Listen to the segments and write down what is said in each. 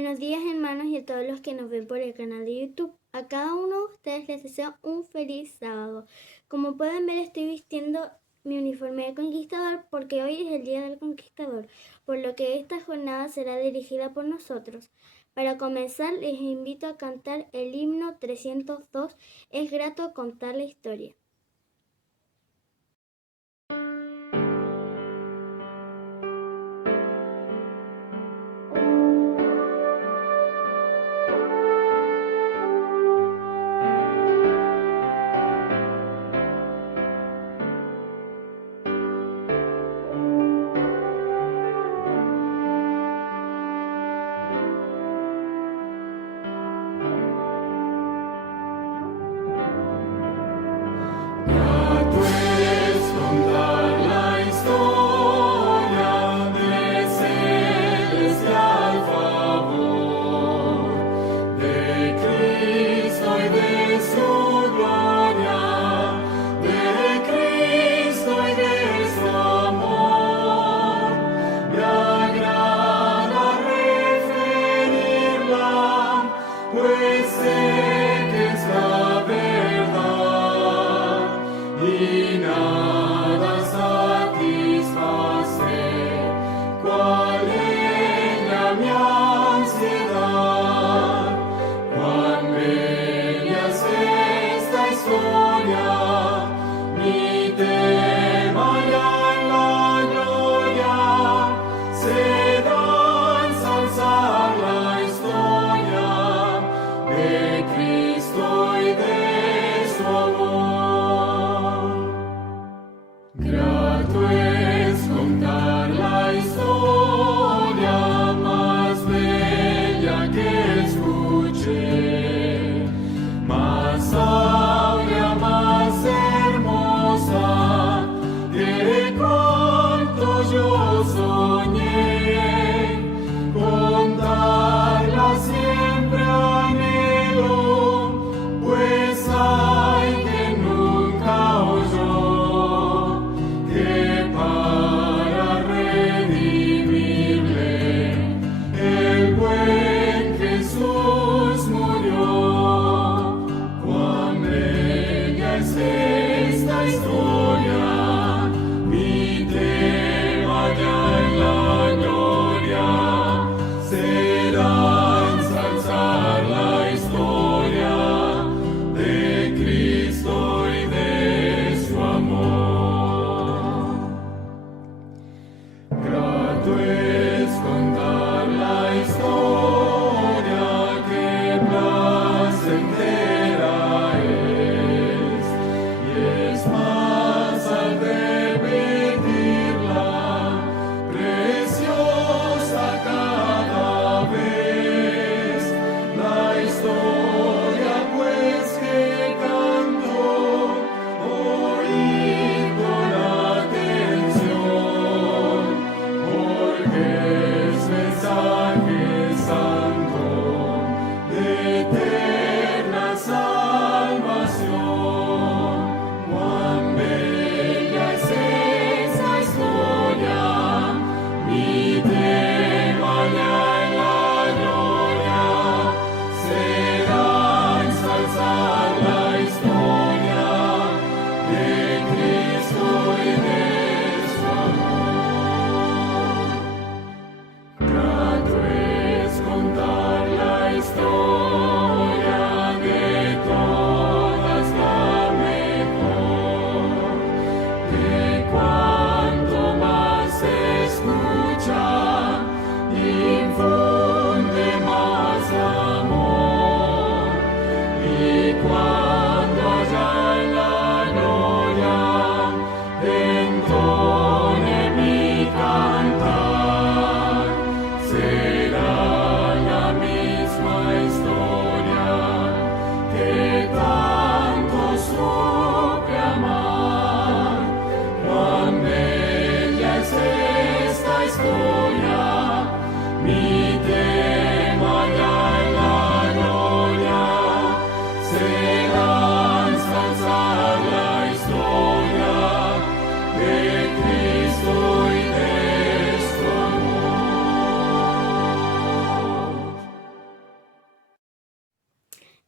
Buenos días hermanos y a todos los que nos ven por el canal de YouTube. A cada uno de ustedes les deseo un feliz sábado. Como pueden ver, estoy vistiendo mi uniforme de conquistador porque hoy es el Día del Conquistador, por lo que esta jornada será dirigida por nosotros. Para comenzar, les invito a cantar el himno 302, Es grato contar la historia.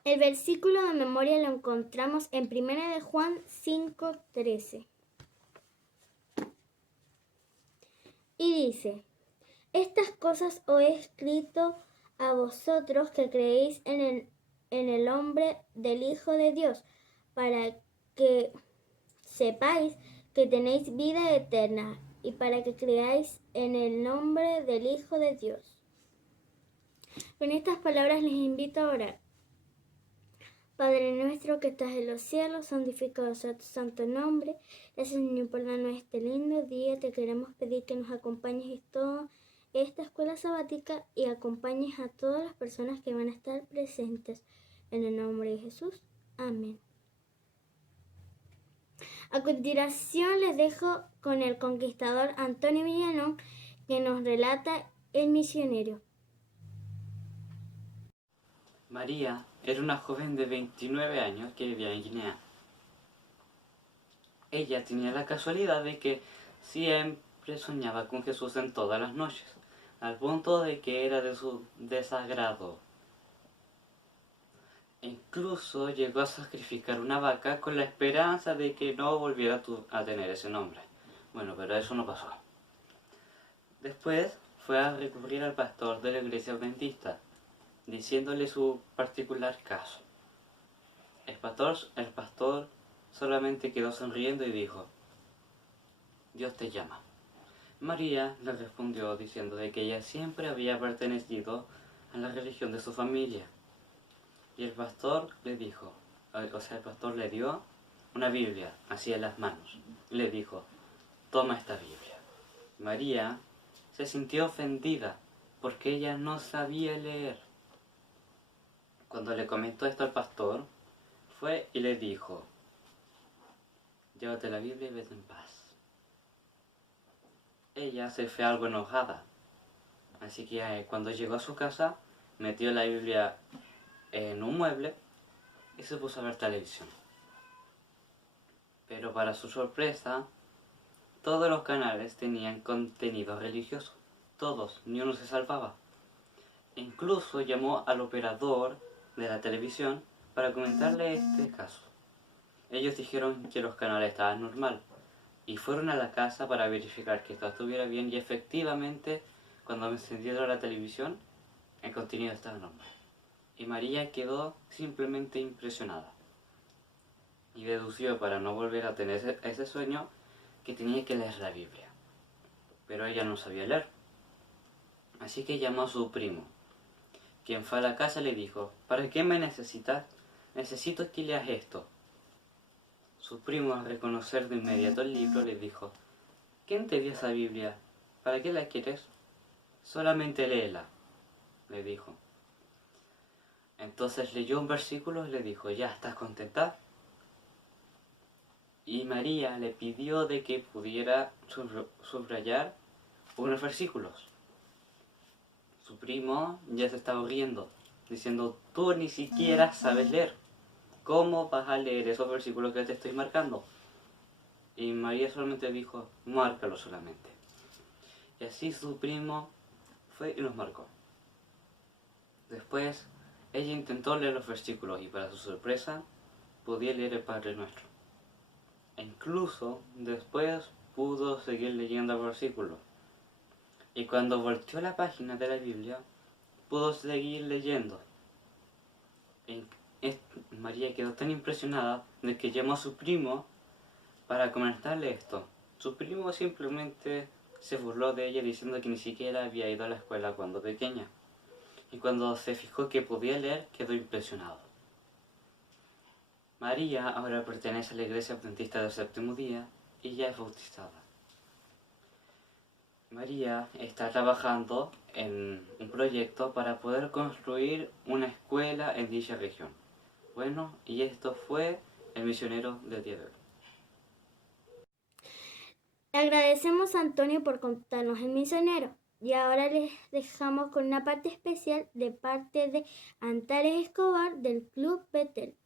El versículo de memoria lo encontramos en 1 de Juan 5:13. Y dice: Estas cosas os he escrito a vosotros que creéis en el nombre del Hijo de Dios, para que sepáis que tenéis vida eterna y para que creáis en el nombre del Hijo de Dios. Con estas palabras les invito a orar. Padre nuestro que estás en los cielos, santificado sea tu santo nombre. Gracias, Señor, por darnos este lindo día. Te queremos pedir que nos acompañes en toda esta escuela sabática y acompañes a todas las personas que van a estar presentes. En el nombre de Jesús. Amén. A continuación les dejo con el conquistador Antonio Villalón, que nos relata el misionero. María era una joven de 29 años que vivía en Guinea. Ella tenía la casualidad de que siempre soñaba con Jesús en todas las noches, al punto de que era de su desagrado. Incluso llegó a sacrificar una vaca con la esperanza de que no volviera a tener ese nombre. Bueno, pero eso no pasó. Después fue a recurrir al pastor de la iglesia adventista, diciéndole su particular caso. El pastor solamente quedó sonriendo y dijo: Dios te llama. María le respondió diciendo de que ella siempre había pertenecido a la religión de su familia. Y el pastor le dijo, el pastor le dio una Biblia así en las manos. Y le dijo: toma esta Biblia. María se sintió ofendida porque ella no sabía leer. Cuando le comentó esto al pastor, fue y le dijo: llévate la Biblia y vete en paz. Ella se fue algo enojada, así que cuando llegó a su casa, metió la Biblia en un mueble y se puso a ver televisión. Pero para su sorpresa, todos los canales tenían contenido religioso. Todos, ni uno se salvaba. Incluso llamó al operador de la televisión para comentarle este caso. Ellos dijeron que los canales estaban normal y fueron a la casa para verificar que todo estuviera bien, y efectivamente, cuando encendieron la televisión, el contenido estaba normal. Y María quedó simplemente impresionada y dedució, para no volver a tener ese sueño, que tenía que leer la Biblia. Pero ella no sabía leer. Así que llamó a su primo, quien fue a la casa y le dijo: ¿para qué me necesitas? Necesito que leas esto. Su primo, al reconocer de inmediato el libro, le dijo: ¿quién te dio esa Biblia? ¿Para qué la quieres? Solamente léela, le dijo. Entonces leyó un versículo y le dijo: ¿ya estás contenta? Y María le pidió de que pudiera subrayar unos versículos. Su primo ya se estaba riendo, diciendo: tú ni siquiera sabes leer. ¿Cómo vas a leer esos versículos que te estoy marcando? Y María solamente dijo: márcalo solamente. Y así su primo fue y los marcó. Después ella intentó leer los versículos y, para su sorpresa, podía leer el Padre Nuestro. E incluso después pudo seguir leyendo el versículo. Y cuando volteó la página de la Biblia, pudo seguir leyendo. María quedó tan impresionada de que llamó a su primo para comentarle esto. Su primo simplemente se burló de ella diciendo que ni siquiera había ido a la escuela cuando pequeña. Y cuando se fijó que podía leer, quedó impresionado. María ahora pertenece a la iglesia adventista del séptimo día y ya es bautizada. María está trabajando en un proyecto para poder construir una escuela en dicha región. Bueno, y esto fue el misionero del día de hoy. Agradecemos a Antonio por contarnos el misionero. Y ahora les dejamos con una parte especial de parte de Antares Escobar del Club Betel.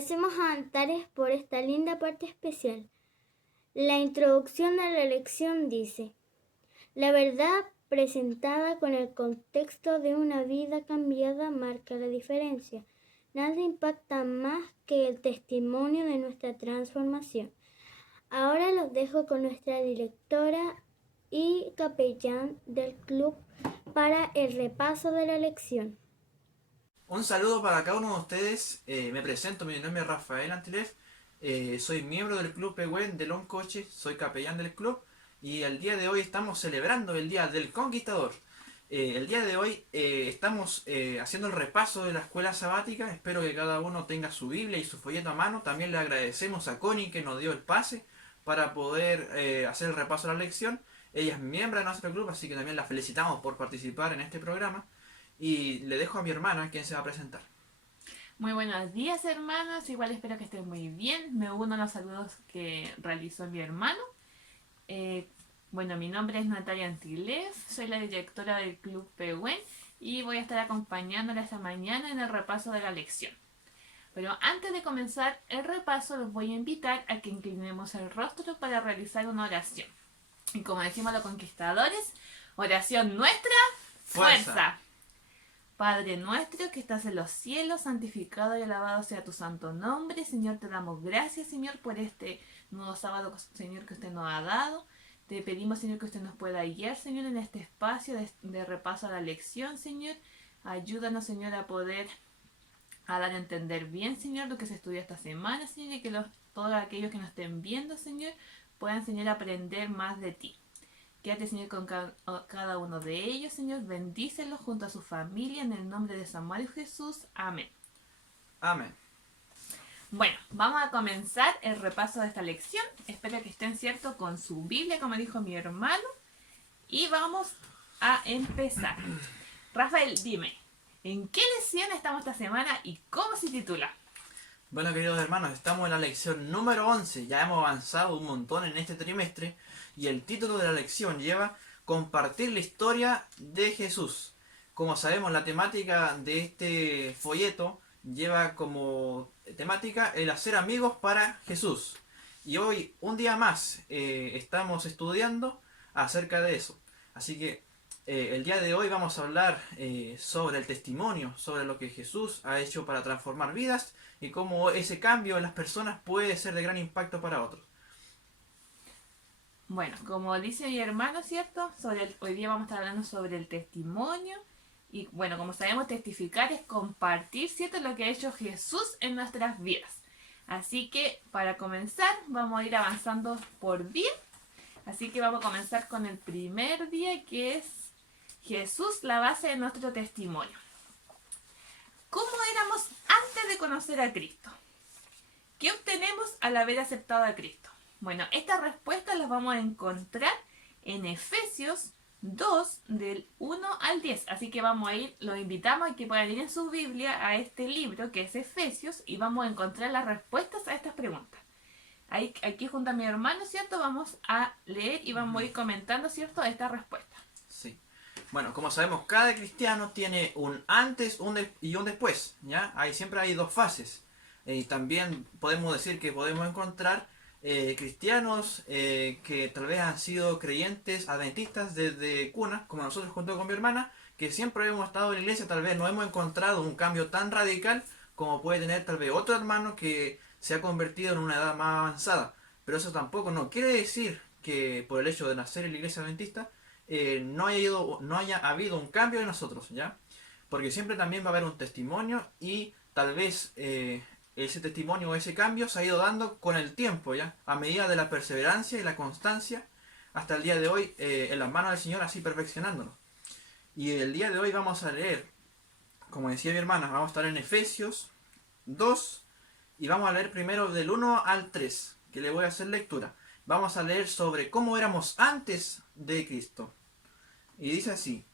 Agradecemos a Antares por esta linda parte especial. La introducción de la lección dice: la verdad presentada con el contexto de una vida cambiada marca la diferencia. Nada impacta más que el testimonio de nuestra transformación. Ahora los dejo con nuestra directora y capellán del club para el repaso de la lección. Un saludo para cada uno de ustedes. Me presento, mi nombre es Rafael Antilef. Soy miembro del club Pehuen de Loncoche, soy capellán del club y el día de hoy estamos celebrando el Día del Conquistador. El día de hoy estamos haciendo el repaso de la escuela sabática. Espero que cada uno tenga su Biblia y su folleto a mano. También le agradecemos a Connie que nos dio el pase para poder hacer el repaso de la lección. Ella es miembro de nuestro club, así que también la felicitamos por participar en este programa. Y le dejo a mi hermana, quien se va a presentar. Muy buenos días, hermanos. Igual espero que estén muy bien. Me uno a los saludos que realizó mi hermano. Bueno, mi nombre es Natalia Antilef, soy la directora del Club Pehuen y voy a estar acompañándola esta mañana en el repaso de la lección. Pero antes de comenzar el repaso, los voy a invitar a que inclinemos el rostro para realizar una oración. Y como decimos los conquistadores, oración nuestra, fuerza. Padre nuestro que estás en los cielos, santificado y alabado sea tu santo nombre. Señor, te damos gracias, Señor, por este nuevo sábado, Señor, que usted nos ha dado. Te pedimos, Señor, que usted nos pueda guiar, Señor, en este espacio de repaso a la lección, Señor. Ayúdanos, Señor, a poder dar a entender bien, Señor, lo que se estudia esta semana, Señor, y que todos aquellos que nos estén viendo, Señor, puedan, Señor, aprender más de ti. Quédate, Señor, con cada uno de ellos, Señor. Bendícelos junto a su familia en el nombre de Samuel y Jesús. Amén. Amén. Bueno, vamos a comenzar el repaso de esta lección. Espero que estén cierto con su Biblia, como dijo mi hermano. Y vamos a empezar. Rafael, dime, ¿en qué lección estamos esta semana y cómo se titula? Bueno, queridos hermanos, estamos en la lección número 11. Ya hemos avanzado un montón en este trimestre. Y el título de la lección lleva Compartir la historia de Jesús. Como sabemos, la temática de este folleto lleva como temática el hacer amigos para Jesús. Y hoy, un día más, estamos estudiando acerca de eso. Así que el día de hoy vamos a hablar sobre el testimonio, sobre lo que Jesús ha hecho para transformar vidas y cómo ese cambio en las personas puede ser de gran impacto para otros. Bueno, como dice mi hermano, ¿cierto? Hoy día vamos a estar hablando sobre el testimonio. Y bueno, como sabemos, testificar es compartir, ¿cierto?, lo que ha hecho Jesús en nuestras vidas. Así que, para comenzar, vamos a ir avanzando por día. Así que vamos a comenzar con el primer día, que es Jesús, la base de nuestro testimonio. ¿Cómo éramos antes de conocer a Cristo? ¿Qué obtenemos al haber aceptado a Cristo? Bueno, estas respuestas las vamos a encontrar en Efesios 2, del 1 al 10. Así que los invitamos a que puedan ir en su Biblia a este libro que es Efesios y vamos a encontrar las respuestas a estas preguntas. Aquí junto a mi hermano, ¿cierto? Vamos a leer y vamos a ir comentando, ¿cierto?, estas respuestas. Sí. Bueno, como sabemos, cada cristiano tiene un antes y un después, ¿ya? Siempre hay dos fases. Y también podemos decir que podemos encontrar cristianos que tal vez han sido creyentes adventistas desde cuna, como nosotros junto con mi hermana, que siempre hemos estado en la iglesia, tal vez no hemos encontrado un cambio tan radical como puede tener tal vez otro hermano que se ha convertido en una edad más avanzada. Pero eso tampoco no quiere decir que por el hecho de nacer en la iglesia adventista no haya habido un cambio en nosotros, ¿ya? Porque siempre también va a haber un testimonio y tal vez ese testimonio o ese cambio se ha ido dando con el tiempo, ¿ya? A medida de la perseverancia y la constancia, hasta el día de hoy, en las manos del Señor, así perfeccionándonos. Y el día de hoy vamos a leer, como decía mi hermana, vamos a estar en Efesios 2, y vamos a leer primero del 1 al 3, que le voy a hacer lectura. Vamos a leer sobre cómo éramos antes de Cristo. Y dice así: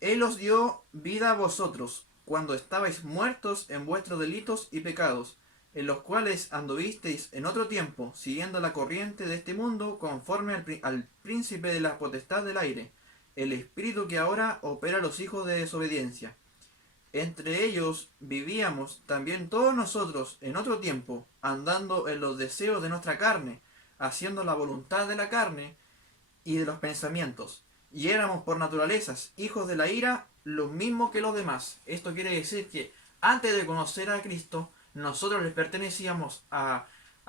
Él os dio vida a vosotros, cuando estabais muertos en vuestros delitos y pecados, en los cuales anduvisteis en otro tiempo, siguiendo la corriente de este mundo, conforme al príncipe de la potestad del aire, el espíritu que ahora opera a los hijos de desobediencia, entre ellos vivíamos también todos nosotros en otro tiempo, andando en los deseos de nuestra carne, haciendo la voluntad de la carne y de los pensamientos. Y éramos por naturalezas hijos de la ira, lo mismo que los demás. Esto quiere decir que antes de conocer a Cristo, nosotros les pertenecíamos a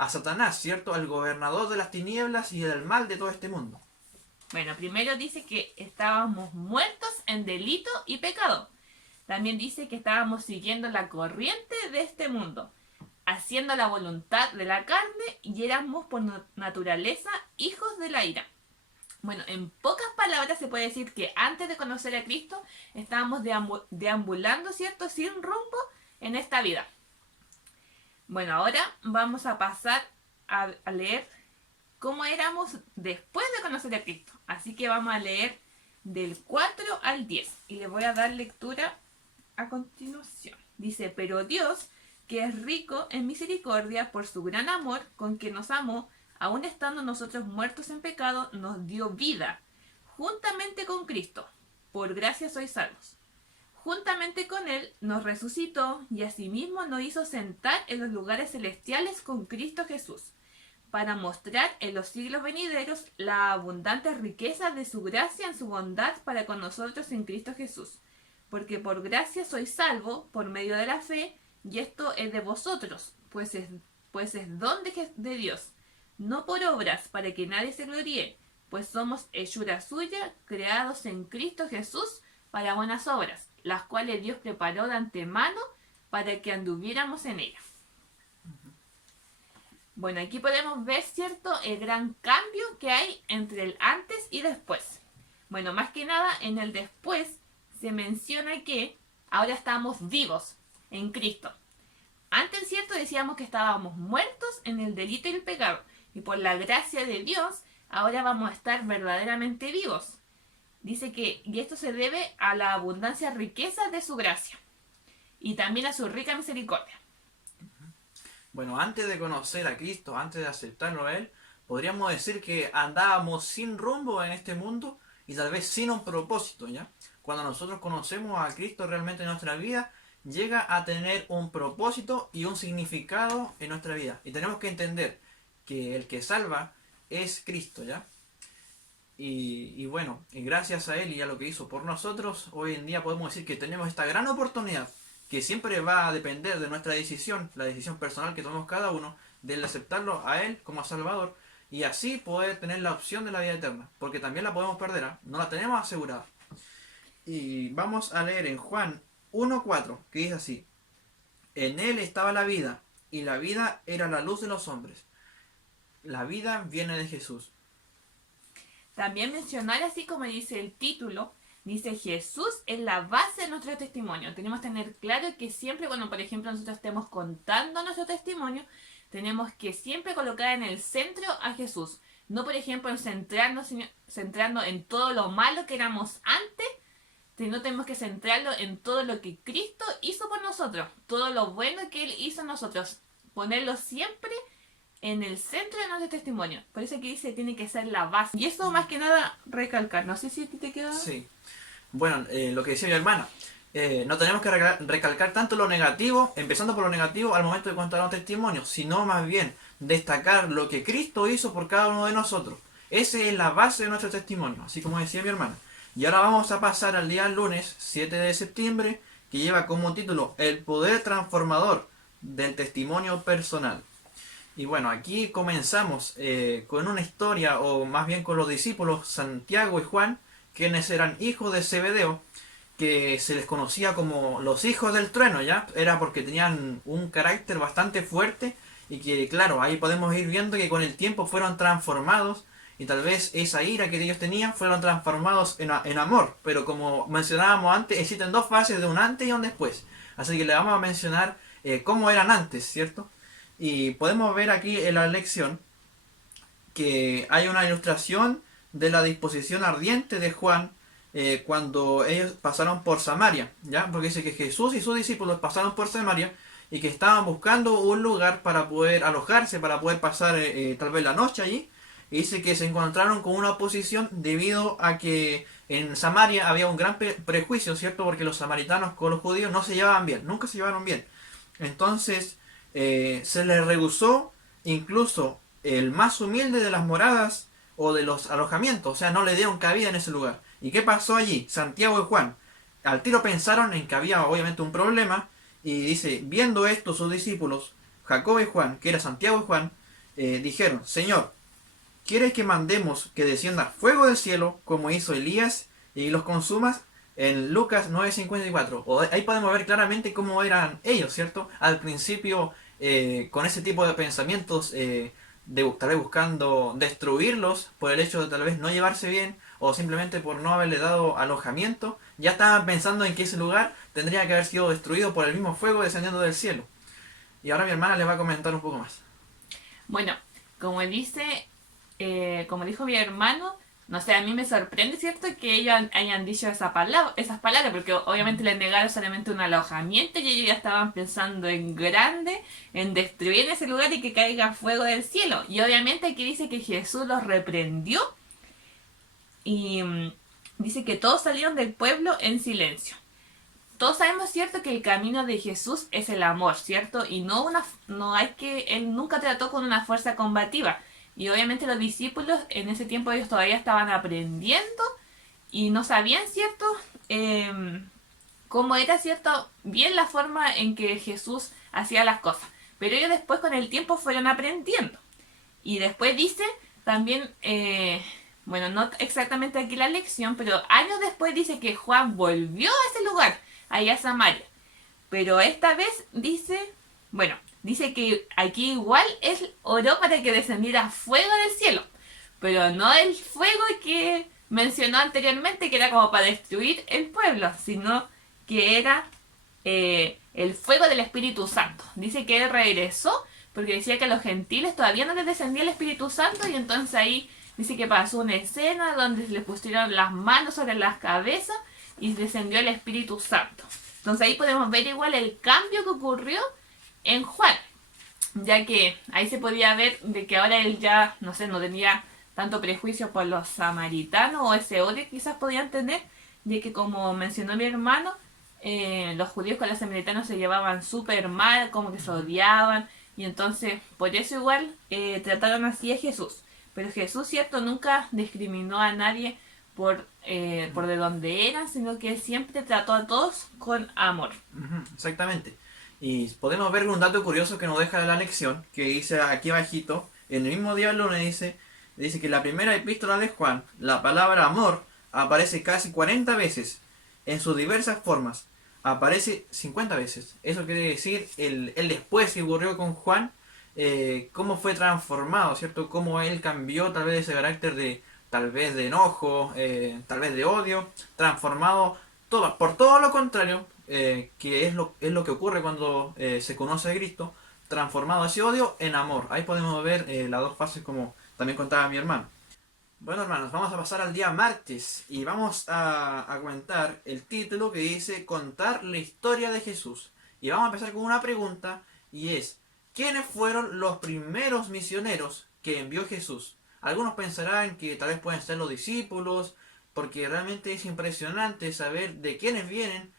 Satanás, ¿cierto? Al gobernador de las tinieblas y del mal de todo este mundo. Bueno, primero dice que estábamos muertos en delito y pecado. También dice que estábamos siguiendo la corriente de este mundo, haciendo la voluntad de la carne y éramos por naturaleza hijos de la ira. Bueno, en pocas palabras se puede decir que antes de conocer a Cristo estábamos deambulando, ¿cierto?, sin rumbo en esta vida. Bueno, ahora vamos a pasar a leer cómo éramos después de conocer a Cristo. Así que vamos a leer del 4 al 10 y les voy a dar lectura a continuación. Dice, pero Dios, que es rico en misericordia por su gran amor con que nos amó, aun estando nosotros muertos en pecado, nos dio vida, juntamente con Cristo. Por gracia sois salvos. Juntamente con Él nos resucitó y asimismo nos hizo sentar en los lugares celestiales con Cristo Jesús, para mostrar en los siglos venideros la abundante riqueza de su gracia en su bondad para con nosotros en Cristo Jesús. Porque por gracia sois salvos por medio de la fe, y esto es de vosotros, pues es don de Dios, no por obras, para que nadie se gloríe, pues somos hechura suya, creados en Cristo Jesús para buenas obras, las cuales Dios preparó de antemano para que anduviéramos en ellas. Bueno, aquí podemos ver, ¿cierto?, el gran cambio que hay entre el antes y después. Bueno, más que nada, en el después se menciona que ahora estamos vivos en Cristo. Antes, ¿cierto?, decíamos que estábamos muertos en el delito y el pecado. Y por la gracia de Dios, ahora vamos a estar verdaderamente vivos. Dice que, y esto se debe a la abundancia riqueza de su gracia. Y también a su rica misericordia. Bueno, antes de conocer a Cristo, antes de aceptarlo a Él, podríamos decir que andábamos sin rumbo en este mundo y tal vez sin un propósito, ¿ya? Cuando nosotros conocemos a Cristo realmente en nuestra vida, llega a tener un propósito y un significado en nuestra vida. Y tenemos que entender que el que salva es Cristo, ¿ya? Y bueno, y gracias a Él y a lo que hizo por nosotros, hoy en día podemos decir que tenemos esta gran oportunidad que siempre va a depender de nuestra decisión, la decisión personal que tomemos cada uno, de aceptarlo a Él como Salvador, y así poder tener la opción de la vida eterna, porque también la podemos perder, ¿eh? No la tenemos asegurada. Y vamos a leer en Juan 1:4, que dice así: en Él estaba la vida, y la vida era la luz de los hombres. La vida viene de Jesús. También mencionar, así como dice el título, dice Jesús es la base de nuestro testimonio. Tenemos que tener claro que siempre cuando, por ejemplo, nosotros estemos contando nuestro testimonio, tenemos que siempre colocar en el centro a Jesús. No, por ejemplo, centrando en todo lo malo que éramos antes, sino tenemos que centrarlo en todo lo que Cristo hizo por nosotros, todo lo bueno que Él hizo en nosotros. Ponerlo siempre en el centro de nuestro testimonio. Por eso aquí dice tiene que ser la base. Y eso más que nada recalcar. No sé si a ti te queda... Sí. Bueno, lo que decía mi hermana, no tenemos que recalcar tanto lo negativo, empezando por lo negativo al momento de contar un testimonio, sino más bien destacar lo que Cristo hizo por cada uno de nosotros. Esa es la base de nuestro testimonio, así como decía mi hermana. Y ahora vamos a pasar al día lunes 7 de septiembre, que lleva como título El poder transformador del testimonio personal. Y bueno, aquí comenzamos con una historia, o más bien con los discípulos Santiago y Juan, quienes eran hijos de Zebedeo, que se les conocía como los hijos del trueno, ¿ya? Era porque tenían un carácter bastante fuerte y que, claro, ahí podemos ir viendo que con el tiempo fueron transformados y tal vez esa ira que ellos tenían fueron transformados en amor. Pero como mencionábamos antes, existen dos fases de un antes y un después. Así que le vamos a mencionar cómo eran antes, ¿cierto? Y podemos ver aquí en la lección que hay una ilustración de la disposición ardiente de Juan cuando ellos pasaron por Samaria, ¿ya? Porque dice que Jesús y sus discípulos pasaron por Samaria y que estaban buscando un lugar para poder alojarse, para poder pasar tal vez la noche allí. Y dice que se encontraron con una oposición debido a que en Samaria había un gran prejuicio, ¿cierto? Porque los samaritanos con los judíos no se llevaban bien, nunca se llevaron bien. Entonces se les rehusó incluso el más humilde de las moradas o de los alojamientos, o sea, no le dieron cabida en ese lugar. ¿Y qué pasó allí? Santiago y Juan al tiro pensaron en que había obviamente un problema y dice, viendo esto sus discípulos, Jacobo y Juan, que era Santiago y Juan, dijeron, Señor, ¿quieres que mandemos que descienda fuego del cielo como hizo Elías y los consumas? En Lucas 9:54. Ahí podemos ver claramente cómo eran ellos, ¿cierto? Al principio, con ese tipo de pensamientos, tal vez buscando destruirlos por el hecho de tal vez no llevarse bien o simplemente por no haberle dado alojamiento, ya estaban pensando en que ese lugar tendría que haber sido destruido por el mismo fuego descendiendo del cielo. Y ahora mi hermana les va a comentar un poco más. Bueno, como como dijo mi hermano, no sé, a mí me sorprende, ¿cierto?, que ellos hayan dicho esas palabras, porque obviamente les negaron solamente un alojamiento y ellos ya estaban pensando en grande, en destruir ese lugar y que caiga fuego del cielo. Y obviamente aquí dice que Jesús los reprendió y dice que todos salieron del pueblo en silencio. Todos sabemos, ¿cierto?, que el camino de Jesús es el amor, ¿cierto? Y él nunca trató con una fuerza combativa. Y obviamente los discípulos en ese tiempo ellos todavía estaban aprendiendo y no sabían, ¿cierto?, cómo era, ¿cierto?, bien la forma en que Jesús hacía las cosas. Pero ellos después con el tiempo fueron aprendiendo. Y después dice también, bueno, no exactamente aquí la lección, pero años después dice que Juan volvió a ese lugar, allá a Samaria. Pero esta vez dice que aquí igual él oró para que descendiera fuego del cielo, pero no el fuego que mencionó anteriormente, que era como para destruir el pueblo, sino que era el fuego del Espíritu Santo. Dice que él regresó porque decía que a los gentiles todavía no les descendía el Espíritu Santo, y entonces ahí dice que pasó una escena donde se les pusieron las manos sobre las cabezas y descendió el Espíritu Santo. Entonces ahí podemos ver igual el cambio que ocurrió en Juan, ya que ahí se podía ver de que ahora él ya, no sé, no tenía tanto prejuicio por los samaritanos o ese odio que quizás podían tener, de que como mencionó mi hermano, los judíos con los samaritanos se llevaban súper mal, como que se odiaban, y entonces por eso igual trataron así a Jesús. Pero Jesús, cierto, nunca discriminó a nadie por de dónde eran, sino que siempre trató a todos con amor. Exactamente. Y podemos ver un dato curioso que nos deja la lección, que dice aquí abajito, en el mismo día del lunes dice que en la primera epístola de Juan, la palabra amor aparece casi 40 veces, en sus diversas formas, aparece 50 veces. Eso quiere decir el después que ocurrió con Juan, cómo fue transformado, ¿cierto? Cómo él cambió tal vez ese carácter de, tal vez de enojo, tal vez de odio, transformado por todo lo contrario, que es lo que ocurre cuando se conoce a Cristo, transformado ese odio en amor. Ahí podemos ver las dos fases como también contaba mi hermano. Bueno, hermanos, vamos a pasar al día martes y vamos a comentar el título que dice Contar la historia de Jesús. Y vamos a empezar con una pregunta y es, ¿quiénes fueron los primeros misioneros que envió Jesús? Algunos pensarán que tal vez pueden ser los discípulos, porque realmente es impresionante saber de quiénes vienen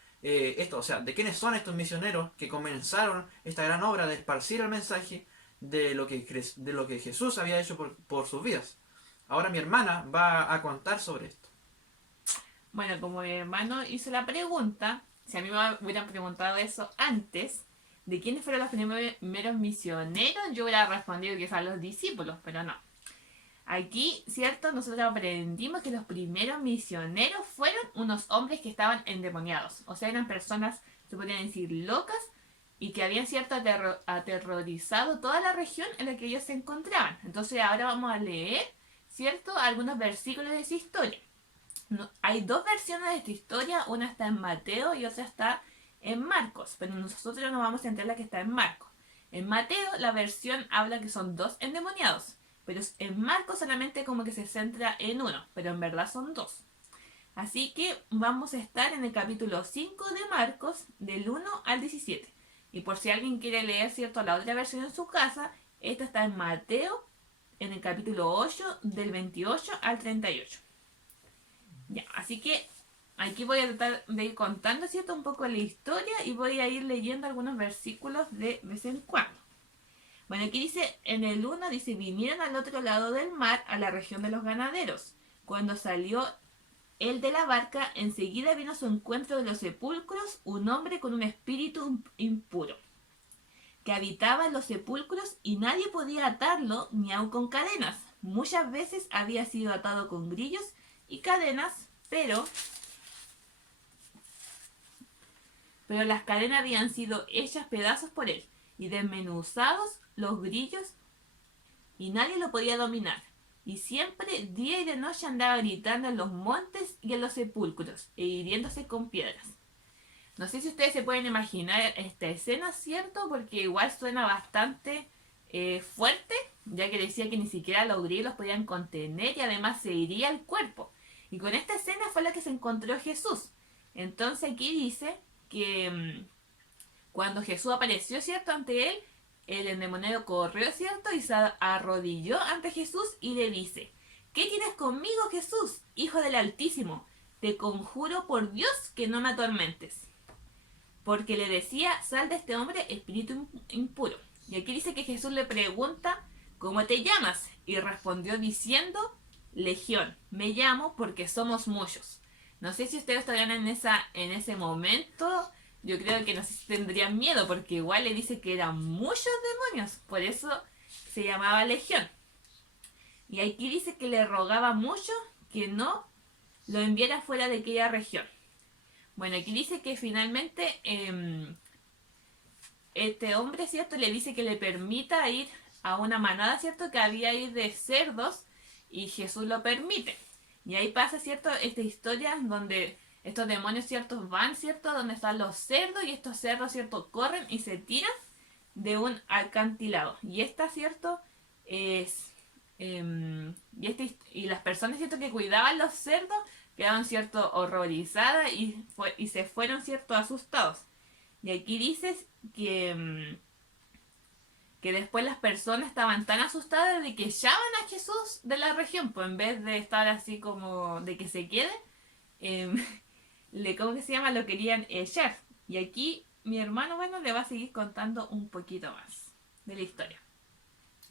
o sea, de quiénes son estos misioneros que comenzaron esta gran obra de esparcir el mensaje de lo que Jesús había hecho por sus vidas. Ahora mi hermana va a contar sobre esto. Bueno, como mi hermano hizo la pregunta, si a mí me hubieran preguntado eso antes, de quiénes fueron los primeros misioneros, yo hubiera respondido que son los discípulos, pero no. Aquí, ¿cierto? Nosotros aprendimos que los primeros misioneros fueron unos hombres que estaban endemoniados. O sea, eran personas, se podrían decir, locas, y que habían, ¿cierto?, aterrorizado toda la región en la que ellos se encontraban. Entonces ahora vamos a leer, ¿cierto?, algunos versículos de esa historia. Hay dos versiones de esta historia, una está en Mateo y otra está en Marcos, pero nosotros nos vamos a centrar en la que está en Marcos. En Mateo la versión habla que son dos endemoniados, pero en Marcos solamente como que se centra en uno, pero en verdad son dos. Así que vamos a estar en el capítulo 5 de Marcos, del 1 al 17. Y por si alguien quiere leer, ¿cierto?, la otra versión en su casa, esta está en Mateo en el capítulo 8, del 28 al 38. Ya, así que aquí voy a tratar de ir contando, ¿cierto? Un poco la historia y voy a ir leyendo algunos versículos de vez en cuando. Bueno, aquí dice, en el 1 dice, vinieron al otro lado del mar, a la región de los ganaderos. Cuando salió él de la barca, enseguida vino a su encuentro de los sepulcros un hombre con un espíritu impuro, que habitaba en los sepulcros y nadie podía atarlo ni aun con cadenas. Muchas veces había sido atado con grillos y cadenas, pero las cadenas habían sido hechas pedazos por él y desmenuzados los grillos y nadie lo podía dominar. Y siempre, día y de noche, andaba gritando en los montes y en los sepulcros e hiriéndose con piedras. No sé si ustedes se pueden imaginar esta escena, ¿cierto? Porque igual suena bastante fuerte, ya que decía que ni siquiera los grillos los podían contener y además se iría el cuerpo. Y con esta escena fue la que se encontró Jesús. Entonces aquí dice que cuando Jesús apareció, ¿cierto?, ante él, el endemoniado corrió, ¿cierto?, y se arrodilló ante Jesús y le dice: ¿qué tienes conmigo, Jesús, Hijo del Altísimo? Te conjuro por Dios que no me atormentes. Porque le decía: sal de este hombre, espíritu impuro. Y aquí dice que Jesús le pregunta: ¿cómo te llamas? Y respondió diciendo: Legión, me llamo porque somos muchos. No sé si ustedes estarían en ese momento. Yo creo que no sé si tendrían miedo, porque igual le dice que eran muchos demonios. Por eso se llamaba Legión. Y aquí dice que le rogaba mucho que no lo enviara fuera de aquella región. Bueno, aquí dice que finalmente este hombre, ¿cierto?, le dice que le permita ir a una manada, ¿cierto?, que había ahí de cerdos, y Jesús lo permite. Y ahí pasa, ¿cierto?, esta historia donde estos demonios, ¿cierto?, van, ¿cierto?, donde están los cerdos, y estos cerdos, ¿cierto?, corren y se tiran de un acantilado. Y esta, ¿cierto?, es... y las personas, ¿cierto?, que cuidaban los cerdos quedaron, ¿cierto?, horrorizadas y se fueron, ¿cierto?, asustados. Y aquí dices que después las personas estaban tan asustadas de que echaban a Jesús de la región, pues en vez de estar así como de que se quede, ¿cómo que se llama?, lo querían echar. Y aquí mi hermano, bueno, le va a seguir contando un poquito más de la historia.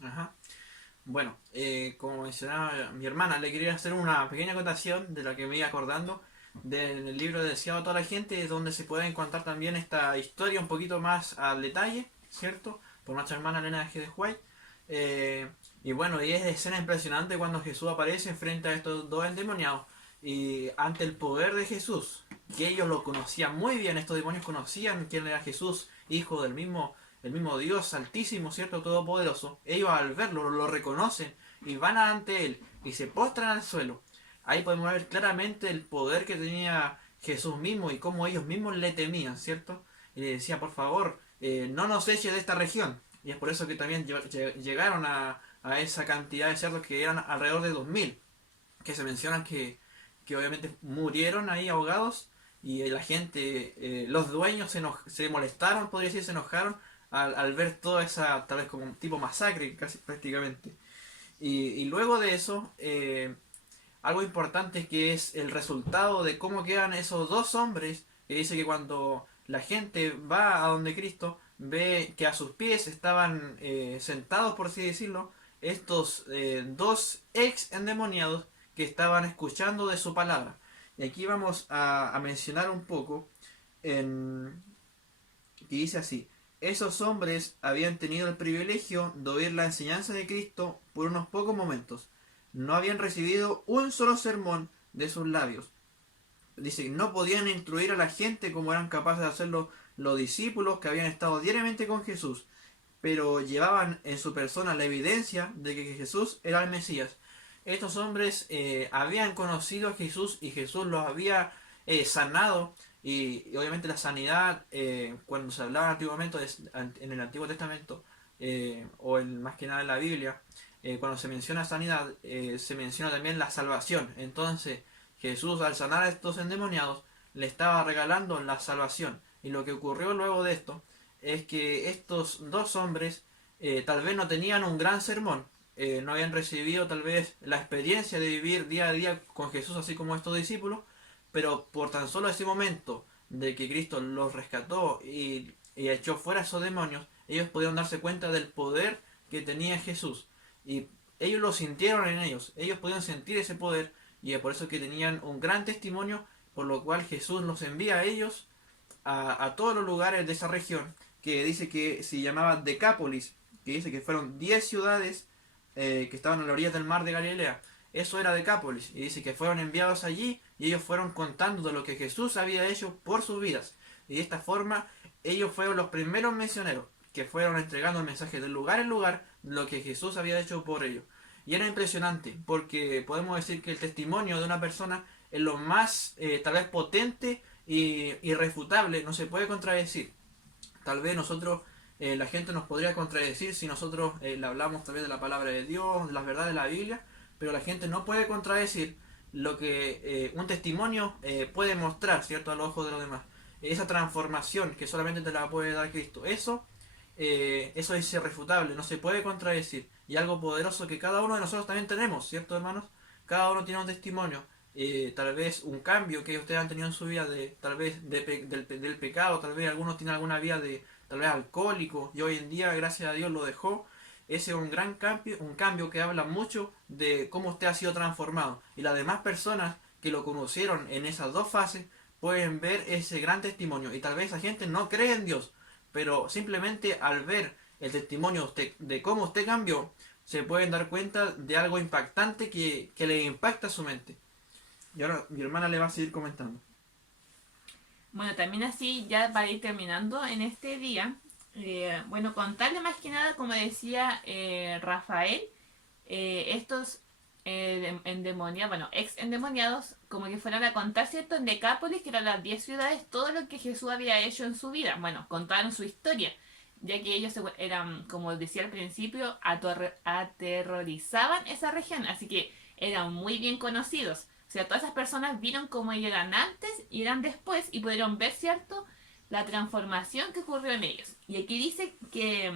Ajá. Bueno, como mencionaba mi hermana, le quería hacer una pequeña acotación de la que me iba acordando del libro de Deseado a toda la gente, donde se puede encontrar también esta historia un poquito más al detalle, ¿cierto?, por nuestra hermana Elena G. de White. Y bueno, y es escena impresionante cuando Jesús aparece frente a estos dos endemoniados y ante el poder de Jesús, que ellos lo conocían muy bien. Estos demonios conocían quién era Jesús, hijo del mismo Dios altísimo, ¿cierto?, todopoderoso. Ellos al verlo lo reconocen y van ante él y se postran al suelo. Ahí podemos ver claramente el poder que tenía Jesús mismo y cómo ellos mismos le temían, ¿cierto? Y le decía: por favor, no nos eche de esta región. Y es por eso que también llegaron a esa cantidad de cerdos, que eran alrededor de 2000, que se mencionan que obviamente murieron ahí ahogados, y la gente, los dueños se molestaron, podría decir, se enojaron al ver toda esa, tal vez como un tipo masacre casi prácticamente. Y luego de eso, algo importante, que es el resultado de cómo quedan esos dos hombres, que dice que cuando la gente va a donde Cristo, ve que a sus pies estaban sentados, por así decirlo, estos dos ex endemoniados que estaban escuchando de su palabra. Y aquí vamos a mencionar un poco, que dice así: esos hombres habían tenido el privilegio de oír la enseñanza de Cristo por unos pocos momentos. No habían recibido un solo sermón de sus labios. Dice: no podían instruir a la gente como eran capaces de hacerlo los discípulos que habían estado diariamente con Jesús, pero llevaban en su persona la evidencia de que Jesús era el Mesías. Estos hombres habían conocido a Jesús y Jesús los había sanado, y obviamente la sanidad, cuando se hablaba antiguamente en el Antiguo Testamento, o más que nada en la Biblia, cuando se menciona sanidad, se menciona también la salvación. Entonces Jesús, al sanar a estos endemoniados, le estaba regalando la salvación. Y lo que ocurrió luego de esto es que estos dos hombres tal vez no tenían un gran sermón, no habían recibido tal vez la experiencia de vivir día a día con Jesús así como estos discípulos, pero por tan solo ese momento de que Cristo los rescató y echó fuera a esos demonios, ellos pudieron darse cuenta del poder que tenía Jesús. Y ellos lo sintieron en ellos pudieron sentir ese poder y es por eso que tenían un gran testimonio, por lo cual Jesús los envía a ellos a todos los lugares de esa región, que dice que se llamaba Decápolis, que dice que fueron 10 ciudades que estaban a la orilla del mar de Galilea. Eso era Decápolis, y dice que fueron enviados allí y ellos fueron contando de lo que Jesús había hecho por sus vidas. Y de esta forma ellos fueron los primeros misioneros que fueron entregando el mensaje de lugar en lugar de lo que Jesús había hecho por ellos. Y era impresionante, porque podemos decir que el testimonio de una persona es lo más tal vez potente y irrefutable, no se puede contradecir. Tal vez nosotros, la gente nos podría contradecir si nosotros le hablamos tal vez de la palabra de Dios, de las verdades de la Biblia, pero la gente no puede contradecir lo que un testimonio puede mostrar, ¿cierto?, a los ojos de los demás. Esa transformación que solamente te la puede dar Cristo, eso es irrefutable, no se puede contradecir. Y algo poderoso que cada uno de nosotros también tenemos, ¿cierto, hermanos? Cada uno tiene un testimonio, tal vez un cambio que ustedes han tenido en su vida, tal vez del pecado, tal vez algunos tienen alguna vida de tal vez alcohólico y hoy en día, gracias a Dios, lo dejó. Ese es un cambio que habla mucho de cómo usted ha sido transformado. Y las demás personas que lo conocieron en esas dos fases pueden ver ese gran testimonio. Y tal vez esa gente no cree en Dios, pero simplemente al ver el testimonio de cómo usted cambió, se pueden dar cuenta de algo impactante que le impacta su mente. Y ahora mi hermana le va a seguir comentando. Bueno, también así, ya para ir terminando en este día, bueno, contarle más que nada, como decía Rafael, estos ex endemoniados, como que fueron a contar, ¿cierto?, en Decápolis, que eran las 10 ciudades, todo lo que Jesús había hecho en su vida. Bueno, contaron su historia, ya que ellos eran, como decía al principio, aterrorizaban esa región, así que eran muy bien conocidos. O sea, todas esas personas vieron cómo ellos eran antes y eran después y pudieron ver, ¿cierto?, la transformación que ocurrió en ellos. Y aquí dice que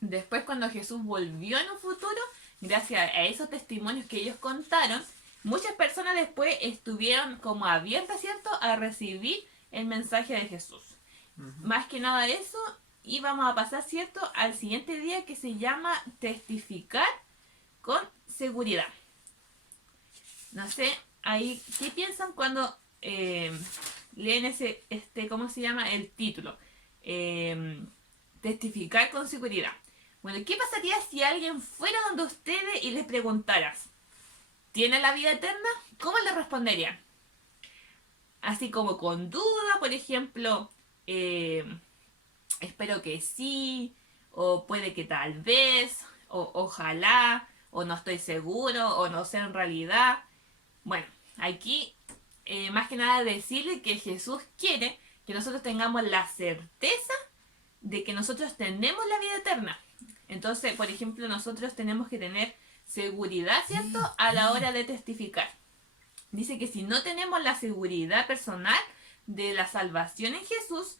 después, cuando Jesús volvió en un futuro, gracias a esos testimonios que ellos contaron, muchas personas después estuvieron como abiertas, ¿cierto?, a recibir el mensaje de Jesús. Más que nada eso, y vamos a pasar, ¿cierto?, al siguiente día, que se llama testificar con seguridad. No sé, ahí, ¿qué piensan cuando leen ¿cómo se llama? El título. Testificar con seguridad. Bueno, ¿qué pasaría si alguien fuera donde ustedes y les preguntaras, ¿tiene la vida eterna? ¿Cómo le responderían? Así como con duda, por ejemplo, espero que sí, o puede que tal vez, o ojalá, o no estoy seguro, o no sé en realidad. Bueno, aquí más que nada decirle que Jesús quiere que nosotros tengamos la certeza de que nosotros tenemos la vida eterna. Entonces, por ejemplo, nosotros tenemos que tener seguridad, ¿cierto?, a la hora de testificar. Dice que si no tenemos la seguridad personal de la salvación en Jesús,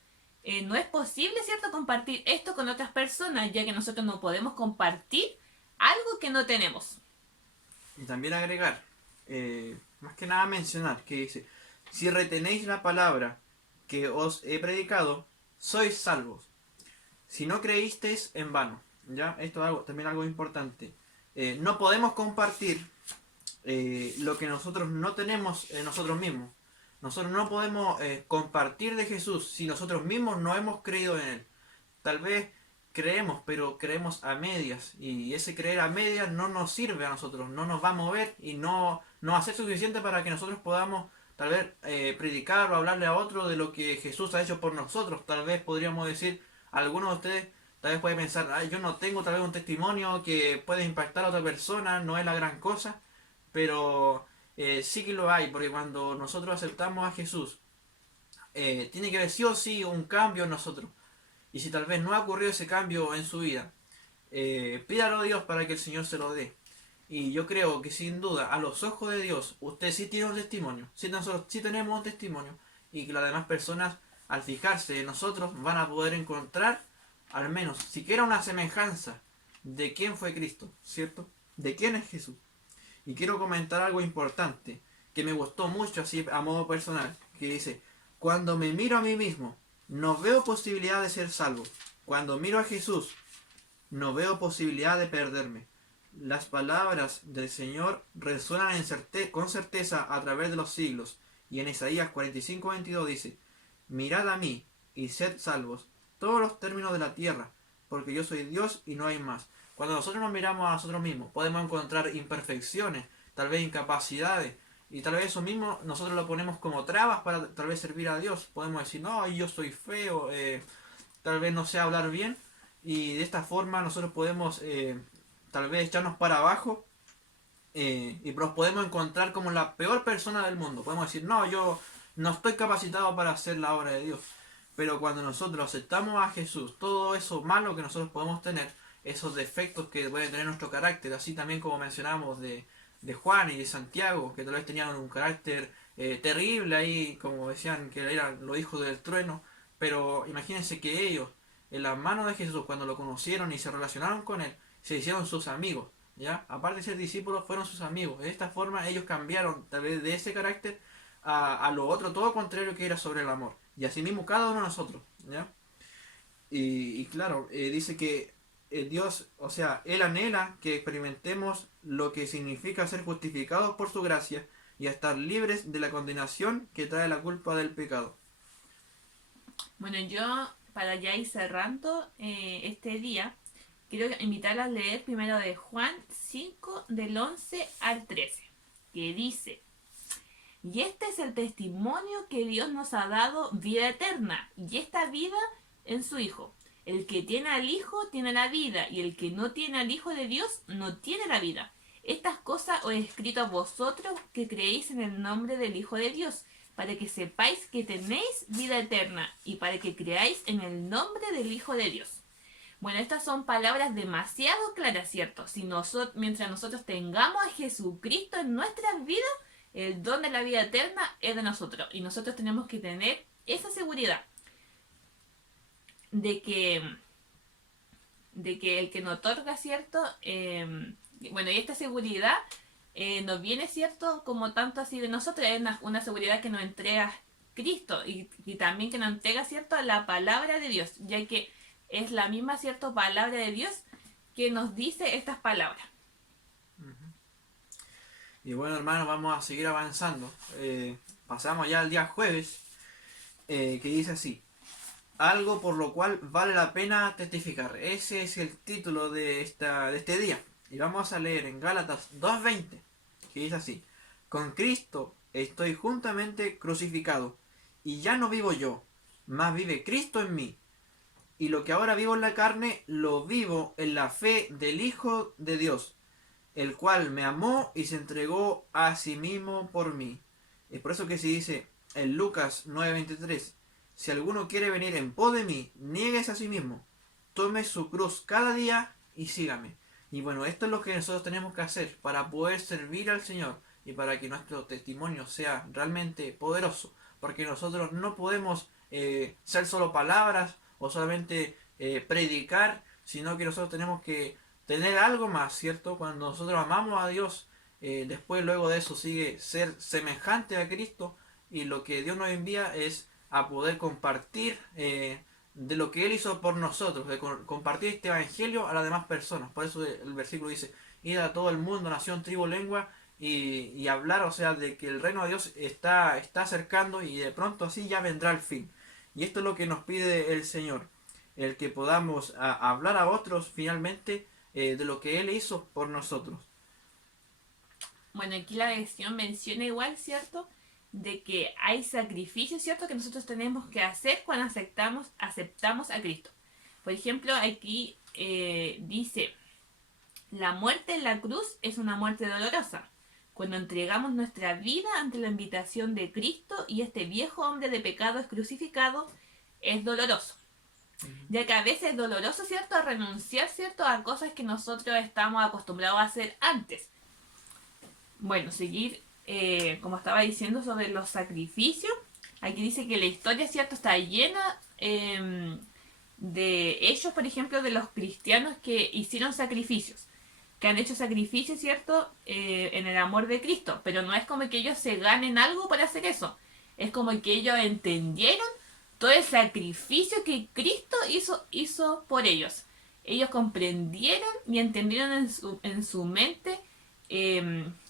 no es posible, ¿cierto?, compartir esto con otras personas, ya que nosotros no podemos compartir algo que no tenemos. Y también agregar, más que nada mencionar, que dice, si retenéis la palabra que os he predicado, sois salvos. Si no creísteis, en vano. ¿Ya? Esto es también algo importante. No podemos compartir lo que nosotros no tenemos en nosotros mismos. Nosotros no podemos compartir de Jesús si nosotros mismos no hemos creído en Él. Tal vez creemos, pero creemos a medias. Y ese creer a medias no nos sirve a nosotros, no nos va a mover y no va a ser suficiente para que nosotros podamos tal vez predicar o hablarle a otro de lo que Jesús ha hecho por nosotros. Tal vez podríamos decir, algunos de ustedes tal vez pueden pensar, yo no tengo tal vez un testimonio que puede impactar a otra persona, no es la gran cosa, pero sí que lo hay, porque cuando nosotros aceptamos a Jesús, tiene que haber sí o sí un cambio en nosotros. Y si tal vez no ha ocurrido ese cambio en su vida, pídalo a Dios para que el Señor se lo dé. Y yo creo que sin duda, a los ojos de Dios, usted sí tiene un testimonio, sí, nosotros sí tenemos un testimonio, y que las demás personas, al fijarse en nosotros, van a poder encontrar al menos siquiera una semejanza de quién fue Cristo, ¿cierto? de quién es Jesús. Y quiero comentar algo importante que me gustó mucho así a modo personal, que dice: cuando me miro a mí mismo, no veo posibilidad de ser salvo. Cuando miro a Jesús, no veo posibilidad de perderme. Las palabras del Señor resuenan con certeza a través de los siglos. Y en Isaías 45:22 dice: mirad a mí y sed salvos, todos los términos de la tierra, porque yo soy Dios y no hay más. Cuando nosotros nos miramos a nosotros mismos, podemos encontrar imperfecciones, tal vez incapacidades, y tal vez eso mismo nosotros lo ponemos como trabas para tal vez servir a Dios. Podemos decir: no, yo soy feo, tal vez no sé hablar bien, y de esta forma nosotros podemos tal vez echarnos para abajo, y nos podemos encontrar como la peor persona del mundo. Podemos decir: no, yo no estoy capacitado para hacer la obra de Dios. Pero cuando nosotros aceptamos a Jesús, todo eso malo que nosotros podemos tener, esos defectos que puede tener nuestro carácter, así también como mencionamos de Juan y de Santiago, que tal vez tenían un carácter terrible ahí, como decían que eran los hijos del trueno, pero imagínense que ellos, en las manos de Jesús, cuando lo conocieron y se relacionaron con él, se hicieron sus amigos, ¿ya? Aparte de ser discípulos, fueron sus amigos. De esta forma ellos cambiaron tal vez de ese carácter a lo otro, todo contrario, que era sobre el amor. Y asimismo cada uno de nosotros, ¿ya? Y claro, dice que Dios, o sea, Él anhela que experimentemos lo que significa ser justificados por su gracia y a estar libres de la condenación que trae la culpa del pecado. Bueno, yo para ya ir cerrando este día, quiero invitarlas a leer primero de Juan 5 del 11 al 13, que dice: y este es el testimonio que Dios nos ha dado, vida eterna, y esta vida en su Hijo. El que tiene al Hijo tiene la vida, y el que no tiene al Hijo de Dios no tiene la vida. Estas cosas os he escrito a vosotros que creéis en el nombre del Hijo de Dios, para que sepáis que tenéis vida eterna, y para que creáis en el nombre del Hijo de Dios. Bueno, estas son palabras demasiado claras, ¿cierto? Mientras nosotros tengamos a Jesucristo en nuestras vidas, el don de la vida eterna es de nosotros. Y nosotros tenemos que tener esa seguridad de que el que nos otorga, ¿cierto? Bueno, y esta seguridad nos viene, ¿cierto? Como tanto así de nosotros, es una seguridad que nos entrega Cristo y también que nos entrega, ¿cierto? La palabra de Dios, ya que es la misma, ¿cierto? Palabra de Dios que nos dice estas palabras. Y bueno, hermanos, vamos a seguir avanzando. Pasamos ya al día jueves, que dice así: algo por lo cual vale la pena testificar. Ese es el título de este día. Y vamos a leer en Gálatas 2:20, que dice así: con Cristo estoy juntamente crucificado, y ya no vivo yo, mas vive Cristo en mí. Y lo que ahora vivo en la carne, lo vivo en la fe del Hijo de Dios, el cual me amó y se entregó a sí mismo por mí. Es por eso que se dice en Lucas 9:23: si alguno quiere venir en pos de mí, niéguese a sí mismo, tome su cruz cada día y sígame. Y bueno, esto es lo que nosotros tenemos que hacer para poder servir al Señor y para que nuestro testimonio sea realmente poderoso, porque nosotros no podemos ser solo palabras o solamente predicar, sino que nosotros tenemos que tener algo más, ¿cierto? Cuando nosotros amamos a Dios, después luego de eso sigue ser semejante a Cristo, y lo que Dios nos envía es a poder compartir de lo que Él hizo por nosotros, de compartir este evangelio a las demás personas. Por eso el versículo dice: id a todo el mundo, nación, tribu, lengua, y hablar, o sea, de que el reino de Dios está acercando y de pronto así ya vendrá el fin. Y esto es lo que nos pide el Señor, el que podamos hablar a otros finalmente de lo que Él hizo por nosotros. Bueno, aquí la lección menciona igual, ¿cierto? De que hay sacrificios, ¿cierto? Que nosotros tenemos que hacer cuando aceptamos a Cristo. Por ejemplo, aquí dice: la muerte en la cruz es una muerte dolorosa. Cuando entregamos nuestra vida ante la invitación de Cristo y este viejo hombre de pecado es crucificado, es doloroso. Ya que a veces es doloroso, ¿cierto?, renunciar, ¿cierto?, a cosas que nosotros estamos acostumbrados a hacer antes. Bueno, seguir, como estaba diciendo, sobre los sacrificios. Aquí dice que la historia, ¿cierto?, está llena de hechos, por ejemplo, de los cristianos que hicieron sacrificios. que han hecho sacrificios, ¿cierto? En el amor de Cristo, pero no es como que ellos se ganen algo por hacer eso. Es como que ellos entendieron todo el sacrificio que Cristo hizo por ellos. Ellos comprendieron y entendieron en su mente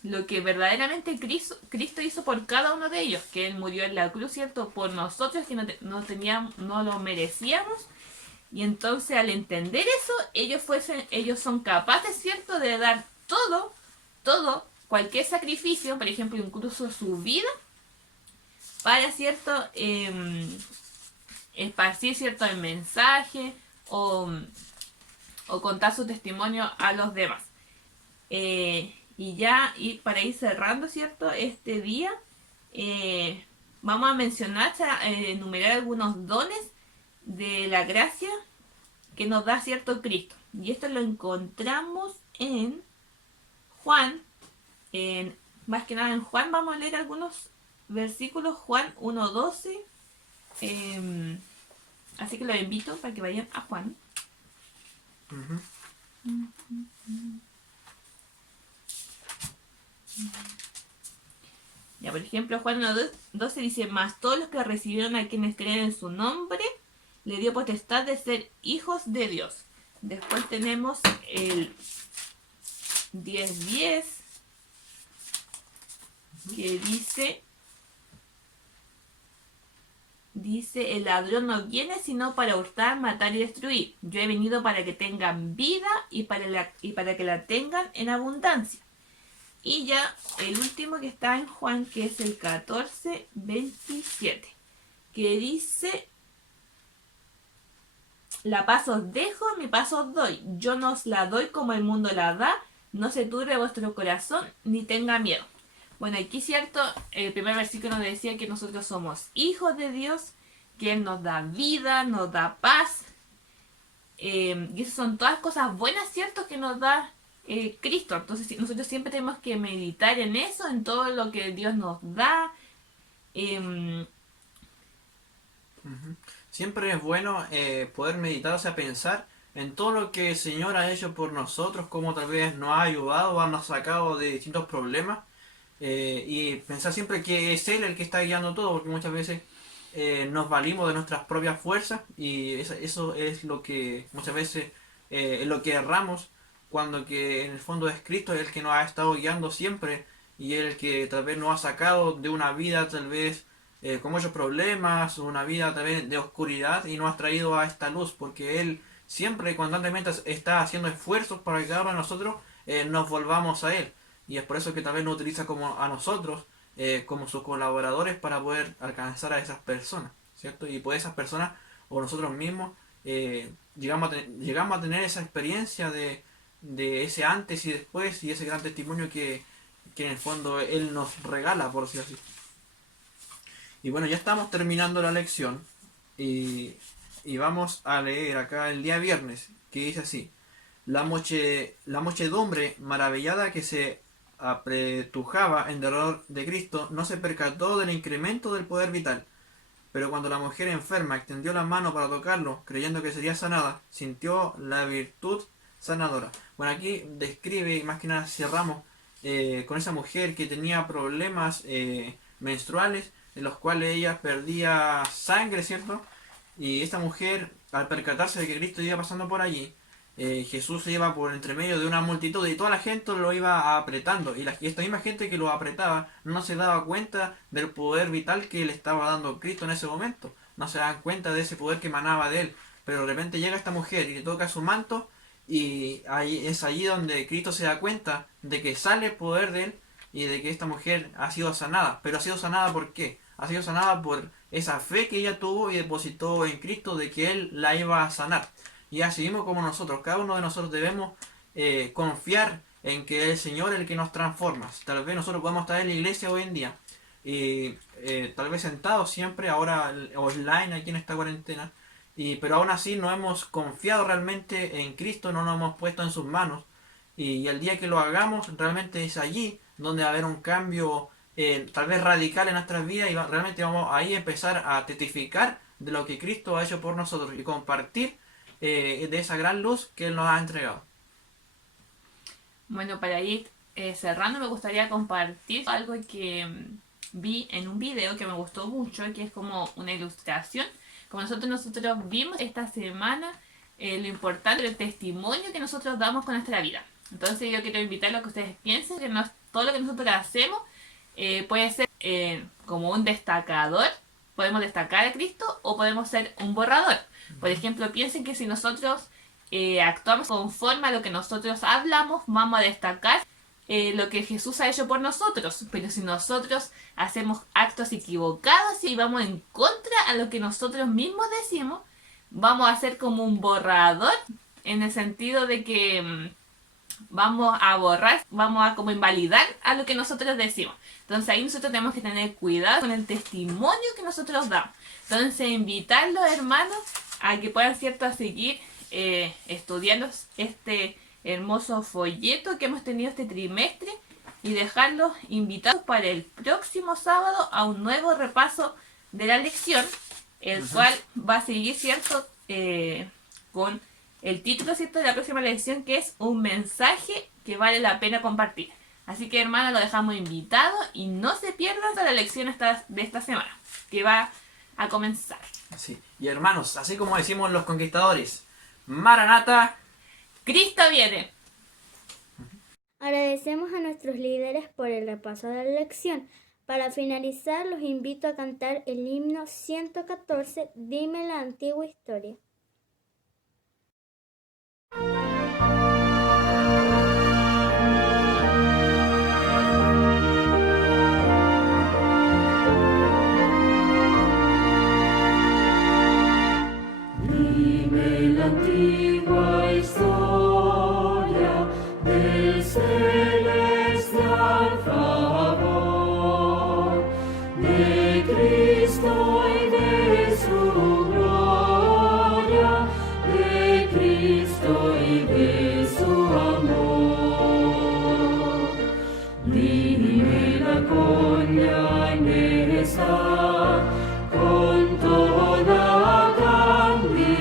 lo que verdaderamente Cristo hizo por cada uno de ellos, que Él murió en la cruz, ¿cierto? Por nosotros que no lo merecíamos. Y entonces al entender eso, ellos son capaces, ¿cierto?, de dar todo, cualquier sacrificio, por ejemplo, incluso su vida, para, ¿cierto?, esparcir, ¿cierto?, el mensaje o contar su testimonio a los demás. Y para ir cerrando, ¿cierto?, este día, vamos a mencionar, enumerar algunos dones de la gracia que nos da, ¿cierto?, Cristo. Y esto lo encontramos en Juan, más que nada en Juan, vamos a leer algunos versículos, Juan 1:12. Así que los invito para que vayan a Juan. Ujú. Ya, por ejemplo, Juan 1:12 dice: mas todos los que recibieron a quienes creen en su nombre, le dio potestad de ser hijos de Dios. Después tenemos el 10:10, que dice: el ladrón no viene sino para hurtar, matar y destruir. Yo he venido para que tengan vida y para que la tengan en abundancia. Y ya el último que está en Juan, que es el 14:27, que dice: la paz os dejo, mi paz os doy. Yo no os la doy como el mundo la da. No se turbe vuestro corazón, ni tenga miedo. Bueno, aquí, ¿cierto? El primer versículo nos decía que nosotros somos hijos de Dios, que Él nos da vida, nos da paz. Y esas son todas cosas buenas, ¿cierto?, que nos da Cristo. Entonces nosotros siempre tenemos que meditar en eso, en todo lo que Dios nos da. Ujú. Siempre es bueno poder meditar, o sea, pensar en todo lo que el Señor ha hecho por nosotros, cómo tal vez nos ha ayudado o nos ha sacado de distintos problemas, y pensar siempre que es Él el que está guiando todo, porque muchas veces nos valimos de nuestras propias fuerzas y eso es lo que muchas veces es lo que erramos, cuando que en el fondo es Cristo el que nos ha estado guiando siempre y el que tal vez nos ha sacado de una vida tal vez con muchos problemas, una vida tal vez de oscuridad, y nos ha traído a esta luz, porque Él siempre constantemente está haciendo esfuerzos para que cada uno de nosotros nos volvamos a Él. Y es por eso que tal vez nos utiliza como a nosotros, como sus colaboradores, para poder alcanzar a esas personas, ¿cierto? Y pues esas personas, o nosotros mismos, llegamos a tener esa experiencia de ese antes y después, y ese gran testimonio que en el fondo Él nos regala, por decirlo así. Y bueno, ya estamos terminando la lección y vamos a leer acá el día viernes, que dice así: la muchedumbre maravillada que se apretujaba en derredor de Cristo no se percató del incremento del poder vital, pero cuando la mujer enferma extendió la mano para tocarlo, creyendo que sería sanada, sintió la virtud sanadora. Bueno, aquí describe, más que nada cerramos con esa mujer que tenía problemas menstruales, en los cuales ella perdía sangre, ¿cierto? Y esta mujer, al percatarse de que Cristo iba pasando por allí, Jesús se iba por entre medio de una multitud y toda la gente lo iba apretando, y esta misma gente que lo apretaba no se daba cuenta del poder vital que le estaba dando Cristo en ese momento, no se daban cuenta de ese poder que emanaba de él, pero de repente llega esta mujer y le toca su manto, y es allí donde Cristo se da cuenta de que sale poder de él y de que esta mujer ha sido sanada. Pero ha sido sanada ¿por qué? Ha sido sanada por esa fe que ella tuvo y depositó en Cristo de que Él la iba a sanar. Y así mismo como nosotros, cada uno de nosotros debemos confiar en que el Señor es el que nos transforma. Tal vez nosotros podemos estar en la iglesia hoy en día, y tal vez sentados siempre, ahora online aquí en esta cuarentena, pero aún así no hemos confiado realmente en Cristo, no nos hemos puesto en sus manos. Y el día que lo hagamos, realmente es allí donde va a haber un cambio tal vez radical en nuestras vidas, y realmente vamos ahí a empezar a testificar de lo que Cristo ha hecho por nosotros y compartir de esa gran luz que Él nos ha entregado. Bueno, para ir cerrando, me gustaría compartir algo que vi en un video que me gustó mucho, que es como una ilustración. Como nosotros vimos esta semana lo importante del testimonio que nosotros damos con nuestra vida. Entonces yo quiero invitarlos a que ustedes piensen que todo lo que nosotros hacemos puede ser como un destacador. Podemos destacar a Cristo o podemos ser un borrador. Por ejemplo, piensen que si nosotros actuamos conforme a lo que nosotros hablamos, vamos a destacar lo que Jesús ha hecho por nosotros. Pero si nosotros hacemos actos equivocados y vamos en contra a lo que nosotros mismos decimos, vamos a ser como un borrador, en el sentido de que vamos a borrar, vamos a como invalidar a lo que nosotros decimos. Entonces ahí nosotros tenemos que tener cuidado con el testimonio que nosotros damos. Entonces invitarlos, hermanos, a que puedan, ¿cierto?, a seguir estudiando este hermoso folleto que hemos tenido este trimestre y dejarlos invitados para el próximo sábado a un nuevo repaso de la lección, el cual va a seguir, ¿cierto?, con el título, ¿cierto?, de la próxima lección, que es un mensaje que vale la pena compartir. Así que, hermanos, lo dejamos invitado y no se pierdan la lección de esta semana, que va a comenzar. Sí. Y hermanos, así como decimos los conquistadores, Maranata, ¡Cristo viene! Agradecemos a nuestros líderes por el repaso de la lección. Para finalizar, los invito a cantar el himno 114, Dime la antigua historia. Dime la antigua historia del celestial favor de Cristo y de su gloria, de Cristo y de su amor. Dímela con llaneza, con toda candidez,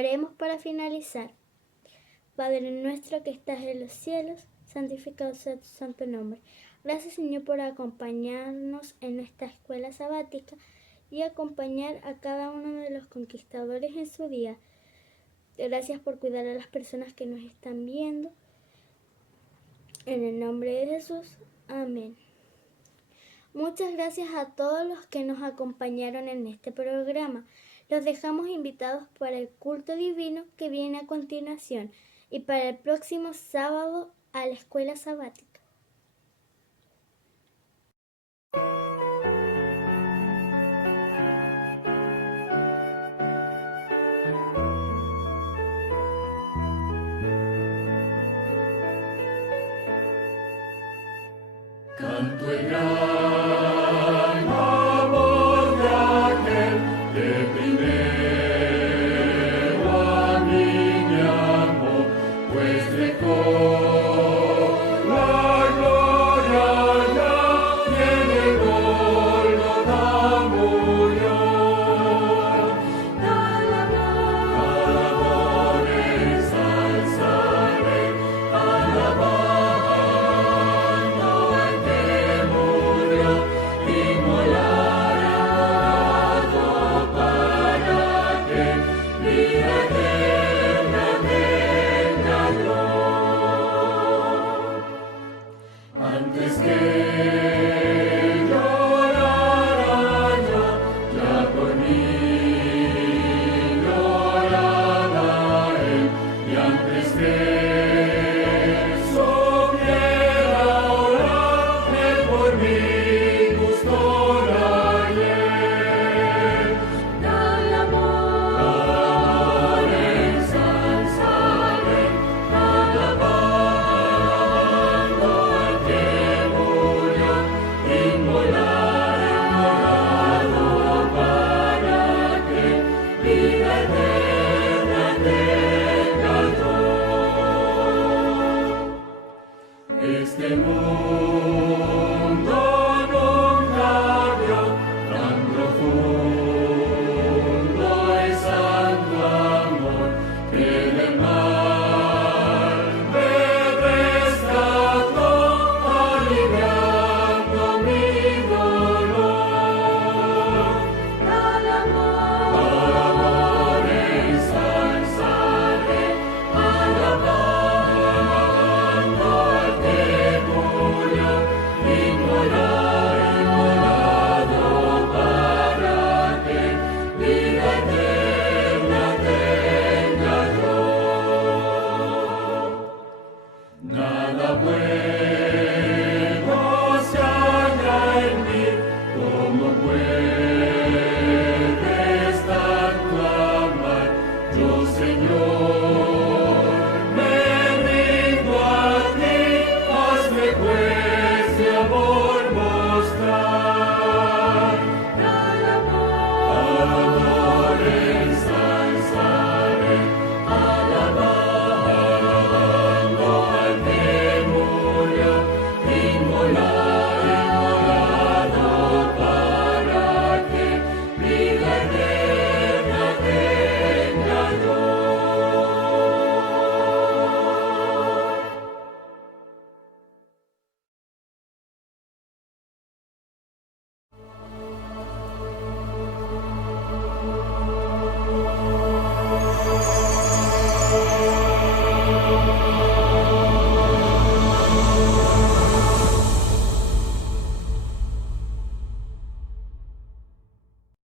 Oremos para finalizar. Padre nuestro que estás en los cielos, santificado sea tu santo nombre. Gracias, Señor, por acompañarnos en esta escuela sabática y acompañar a cada uno de los conquistadores en su día. Gracias por cuidar a las personas que nos están viendo. En el nombre de Jesús, amén. Muchas gracias a todos los que nos acompañaron en este programa. Los dejamos invitados para el culto divino que viene a continuación y para el próximo sábado a la escuela sabática. Canto el gran amor de aquel que primero a mí me amó, pues dejó la gloria ya y en el Gólgota murió. Al amor ensalzaré, alabando al que murió, inmolado para que vida eterna tenga yo. Antes que llorara yo, ya por mí lloraba él, y antes que supiera orar, él por mí gustó la hiel. Al amor ensalzaré, alabando al que murió, inmolado para que vida eterna tenga yo. Este mundo nunca vio tan profundo y santo amor, que del mal me rescató, aliviando mi dolor. Al amor ensalzaré, alabando al que murió, inmolado para que vida eterna tenga yo. Nada bueno